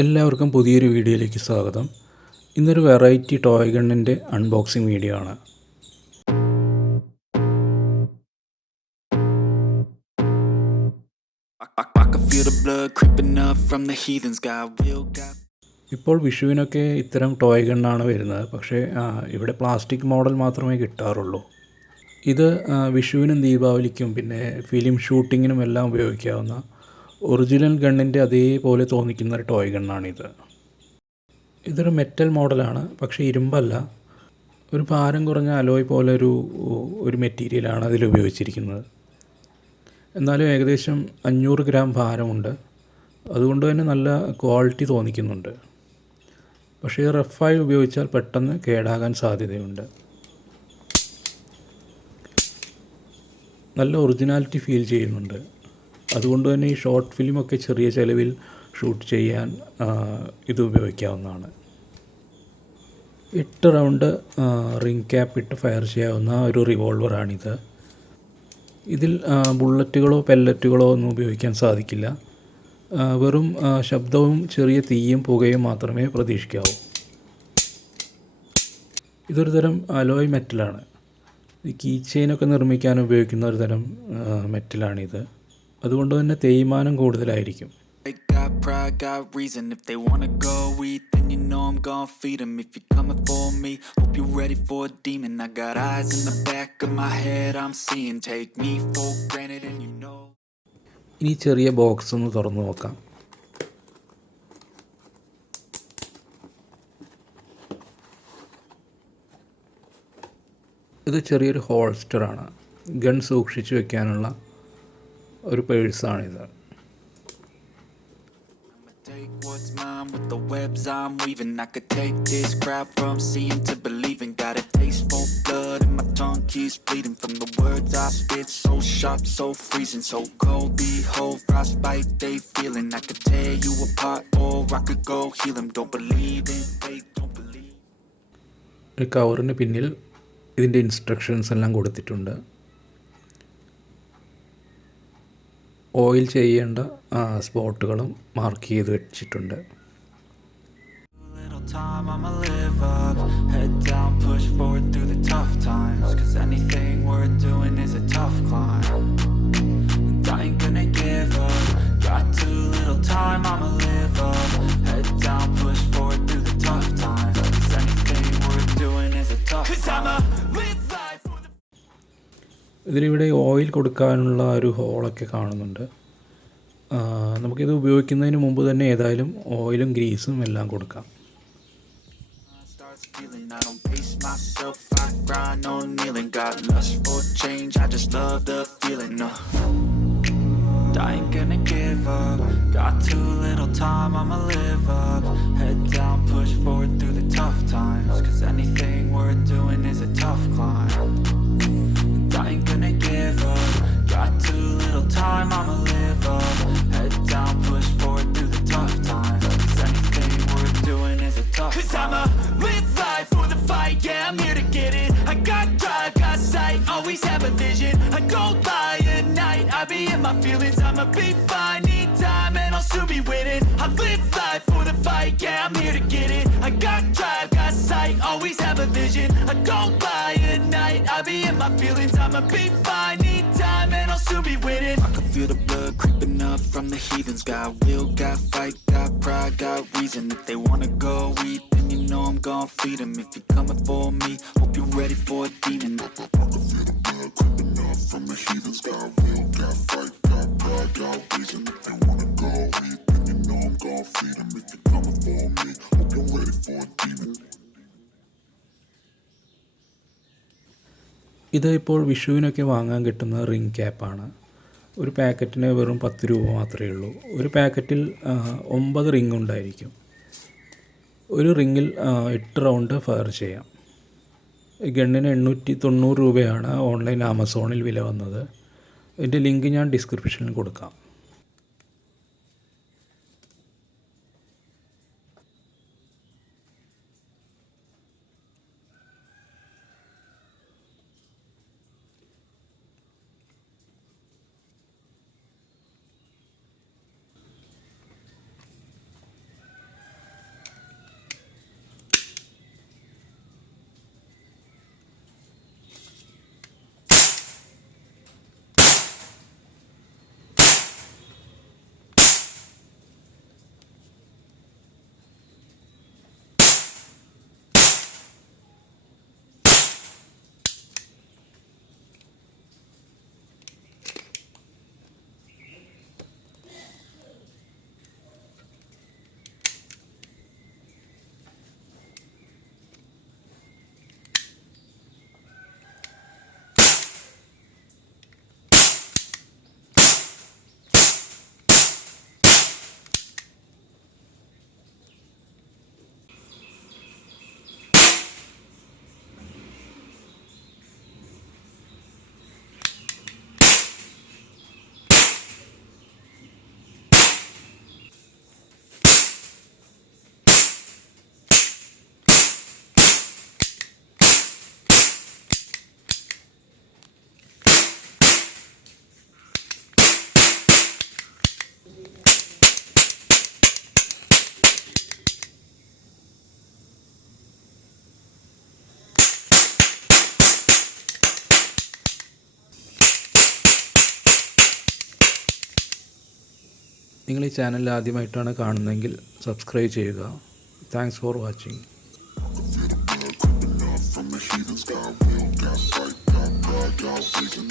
എല്ലാവർക്കും പുതിയൊരു വീഡിയോയിലേക്ക് സ്വാഗതം. ഇന്നൊരു വെറൈറ്റി ടോയ് ഗണ്ണിൻ്റെ അൺബോക്സിങ് വീഡിയോ ആണ്. ഇപ്പോൾ വിഷുവിനൊക്കെ ഇത്തരം ടോയ് ഗണ്ണാണ് വരുന്നത്. പക്ഷേ ഇവിടെ പ്ലാസ്റ്റിക് മോഡൽ മാത്രമേ കിട്ടാറുള്ളൂ. ഇത് വിഷുവിനും ദീപാവലിക്കും പിന്നെ ഫിലിം ഷൂട്ടിങ്ങിനും എല്ലാം ഉപയോഗിക്കാവുന്ന ഒറിജിനൽ ഗണ്ണിൻ്റെ അതേപോലെ തോന്നിക്കുന്ന ഒരു ടോയ് ഗണ്ണാണിത്. ഇതൊരു മെറ്റൽ മോഡലാണ്, പക്ഷേ ഇരുമ്പല്ല. ഒരു ഭാരം കുറഞ്ഞ അലോയ് പോലെ ഒരു മെറ്റീരിയലാണ് അതിൽ ഉപയോഗിച്ചിരിക്കുന്നത്. എന്നാലും ഏകദേശം 500 ഗ്രാം ഭാരമുണ്ട്. അതുകൊണ്ട് തന്നെ നല്ല ക്വാളിറ്റി തോന്നിക്കുന്നുണ്ട്. പക്ഷേ റഫായി ഉപയോഗിച്ചാൽ പെട്ടെന്ന് കേടാകാൻ സാധ്യതയുണ്ട്. നല്ല ഒറിജിനാലിറ്റി ഫീൽ ചെയ്യുന്നുണ്ട്. അതുകൊണ്ട് തന്നെ ഈ ഷോർട്ട് ഫിലിമൊക്കെ ചെറിയ ചിലവിൽ ഷൂട്ട് ചെയ്യാൻ ഇത് ഉപയോഗിക്കാവുന്നതാണ്. 8 റൗണ്ട് റിംഗ് ക്യാപ്പ് ഇട്ട് ഫയർ ചെയ്യാവുന്ന ഒരു റിവോൾവറാണിത്. ഇതിൽ ബുള്ളറ്റുകളോ പെല്ലറ്റുകളോ ഒന്നും ഉപയോഗിക്കാൻ സാധിക്കില്ല. വെറും ശബ്ദവും ചെറിയ തീയും പുകയും മാത്രമേ പ്രതീക്ഷിക്കാവൂ. ഇതൊരു തരം അലോയ് മെറ്റലാണ്. ഈ കീ ചെയിനൊക്കെ നിർമ്മിക്കാൻ ഉപയോഗിക്കുന്ന ഒരു തരം മെറ്റലാണിത്. അതുകൊണ്ട് തന്നെ തേയ്മാനം കൂടുതലായിരിക്കും. Pride, got reason. If they wanna go eat, then you know I'm gon' feed them. If you're coming for me, hope you're ready for a demon. I got eyes in the back of my head, I'm seeing. Take me for granted and you know. ഇനി ചെറിയ ബോക്സ് ഒന്ന് തുറന്നു നോക്കാം. ഇത് ചെറിയൊരു ഹോൾസ്റ്ററാണ്. ഗൺ സൂക്ഷിച്ച് വെക്കാനുള്ള ഒരു പേഴ്സാണിത്. Take what's mine with the webs I'm weaving. I could take this crowd from seeing to believing. Got a taste for blood and my tongue keeps bleeding from the words I spit. So sharp, so freezing, so cold. Behold, frostbite they feeling. I could tear you apart or I could go heal them. Don't believe in fate, don't believe. ഒരു കവറിന് പിന്നിൽ ഇതിൻ്റെ ഇൻസ്ട്രക്ഷൻസ് എല്ലാം കൊടുത്തിട്ടുണ്ട്. ഓയിൽ ചെയ്യേണ്ട സ്പോട്ടുകളും മാർക്ക് ചെയ്ത് വെച്ചിട്ടുണ്ട്. ഇതിലിവിടെ ഓയിൽ കൊടുക്കാനുള്ള ഒരു ഹോളൊക്കെ കാണുന്നുണ്ട്. നമുക്കിത് ഉപയോഗിക്കുന്നതിന് മുമ്പ് തന്നെ ഏതായാലും ഓയിലും ഗ്രീസും എല്ലാം കൊടുക്കാം. I ain't gonna give up, got too little time, I'ma live up. Head down, push forward through the tough times, cause anything worth doing is a tough climb. And I ain't gonna give up, got too little time, I'ma live up. Head down, push forward through the tough times, cause anything worth doing is a tough climb. Cause I'ma live life for the fight, yeah, I'm here to get it. I got drive, got sight, always have a vision. I go by at night, I be in my feelings. I'ma be fine, need time and I'll soon be winning. I live life for the fight, yeah, I'm here to get it. I got drive, got sight, always have a vision. I go by at night, I be in my feelings. I'ma be fine, need time and I'll soon be winning. I can feel the blood creeping up from the heathens. Got will, got fight, got pride, got reason. If they wanna go eat, then you know I'm gon' feed them. If you're coming for me, hope you're ready for a demon. I can feel the blood creeping up from the heathens. Got will, got fight, got pride, got reason. If they wanna go eat, then you know I'm gon' feed them. If you're coming for me, hope you're ready for a demon. ഇത് ഇപ്പോൾ വിഷുവിനൊക്കെ വാങ്ങാൻ കിട്ടുന്ന റിംഗ് ക്യാപ്പാണ്. ഒരു പാക്കറ്റിന് വെറും 10 രൂപ മാത്രമേ ഉള്ളൂ. ഒരു പാക്കറ്റിൽ 9 റിംഗ് ഉണ്ടായിരിക്കും. ഒരു റിങ്ങിൽ 8 റൗണ്ട് ഫയർ ചെയ്യാം. ഗണ്ണിന് 890 രൂപയാണ് ഓൺലൈൻ ആമസോണിൽ വില വന്നത്. ഇതിൻ്റെ ലിങ്ക് ഞാൻ ഡിസ്ക്രിപ്ഷനിൽ കൊടുക്കാം. നിങ്ങൾ ഈ ചാനൽ ആദ്യമായിട്ടാണ് കാണുന്നതെങ്കിൽ സബ്സ്ക്രൈബ് ചെയ്യുക. Thanks for watching. From the heathens, got will, got fight, got pride, got vision.